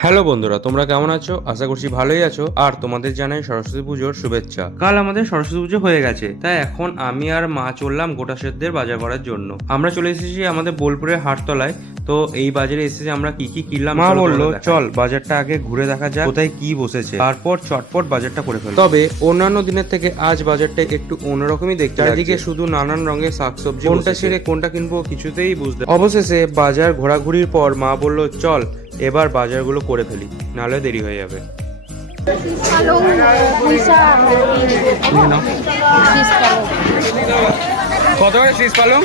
Hello বন্ধুরা তোমরা কেমন আছো? আশা করছি ভালোই আছো। আর তোমাদের জানাই সরস্বতী পুজোর শুভেচ্ছা। কাল আমাদের সরস্বতী পুজো হয়ে গেছে তাই এখন আমি আর মা চললাম গোটা সেদ্ধের বাজার করার জন্য। আমরা চলে এসেছি আমাদের বোলপুরের হাটতলায়। তো এই বাজারে এসেছি আমরা কি কি কিনলাম মা বলল চল বাজারটা আগে ঘুরে দেখা যাক কোথায় কি বসেছে। তারপর চটপট বাজারটা করে ফেল তবে অন্যান্য দিনের থেকে আজ বাজারটা একটু অন্যরকমই দেখতে চারিদিকে শুধু নানান রঙের শাকসবজি কোনটা ছেড়ে কোনটা কিনবো কিছুতেই বুঝতে অবশেষে বাজার ঘোরাঘুরির পর মা বলল চল এবার বাজারগুলো করে ফেলি নাহলে দেরি হয়ে যাবে। কত করে শীষ পালং?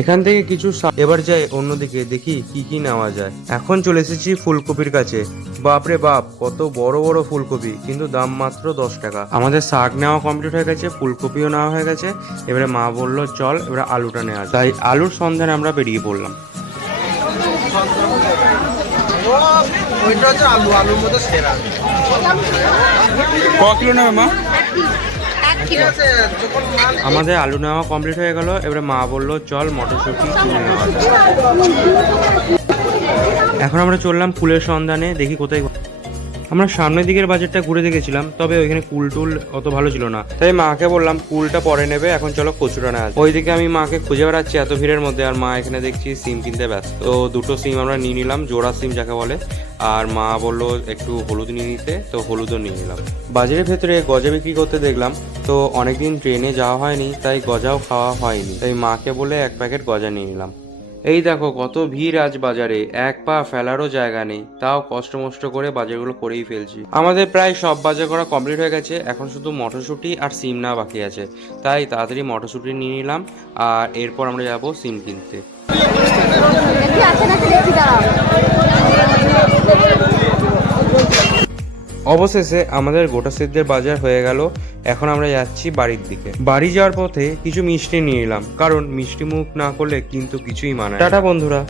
এখান থেকে কিছু এবার যাই অন্যদিকে দেখি কি কি নেওয়া যায়। এখন চলে এসেছি ফুলকপির কাছে। বাপরে বাপ কত বড় বড় ফুলকপি কিন্তু দাম মাত্র দশ টাকা। আমাদের শাক নেওয়া কমপ্লিট হয়ে গেছে ফুলকপিও নেওয়া হয়ে গেছে। এবারে মা বলল চল এবারে আলুটা নেওয়া তাই আলুর সন্ধানে আমরা বেরিয়ে পড়লাম। ওইটা হচ্ছে আলু আলুর মধ্যে সেরা। ক কিলো নেবে মা? আমাদের আলু নেওয়া কমপ্লিট হয়ে গেল। এবারে মা বলল, চল, মটরশুঁটি কিনে নেওয়া এখন আমরা চললাম ফুলের সন্ধানে, দেখি কোথায় আমরা সামনের দিকের বাজারটা ঘুরে দেখেছিলাম, তবে ওইখানে কুল টুল অত ভালো ছিল না। তাই মাকে বললাম, কুলটা পরে নেবে, এখন চলো কচুটা যাক। ওইদিকে আমি মাকে খুঁজে বেড়াচ্ছি এত ভিড়ের মধ্যে, আর মা এখানে দেখছি সিম কিনতে ব্যস্ত। তো দুটো সিম আমরা নিয়ে নিলাম, জোড়া সিম যাকে বলে। আর মা বলল একটু হলুদ নিয়ে নিতে, তো হলুদও নিয়ে নিলাম। বাজারের ভেতরে গজা বিক্রি করতে দেখলাম, তো অনেকদিন ট্রেনে যাওয়া হয়নি, তাই গজাও খাওয়া হয়নি। তাই মাকে বলে এক প্যাকেট গজা নিয়ে নিলাম। এই দেখো কত ভিড় আজ বাজারে। এক পা ফেলারও জায়গা নেই। তাও কষ্ট মষ্ট করে বাজারগুলো করেই ফেলছি। আমাদের প্রায় সব বাজার করা কমপ্লিট হয়ে গেছে। এখন শুধু মটরশুঁটি আর সিম না বাকি আছে। তাই তাড়াতাড়ি মটরশুঁটি নিয়ে নিলাম আর এরপর আমরা যাব সিম কিনতে। অবশেষে আমাদের গোটা সিদ্ধের বাজার হয়ে গেল। এখন আমরা যাচ্ছি বাড়ির দিকে বাড়ি যাওয়ার পথে কিছু মিষ্টি নিয়ে এলাম, কারণ মিষ্টি মুখ না করলে কিন্তু কিছুই মানে। টাটা, বন্ধুরা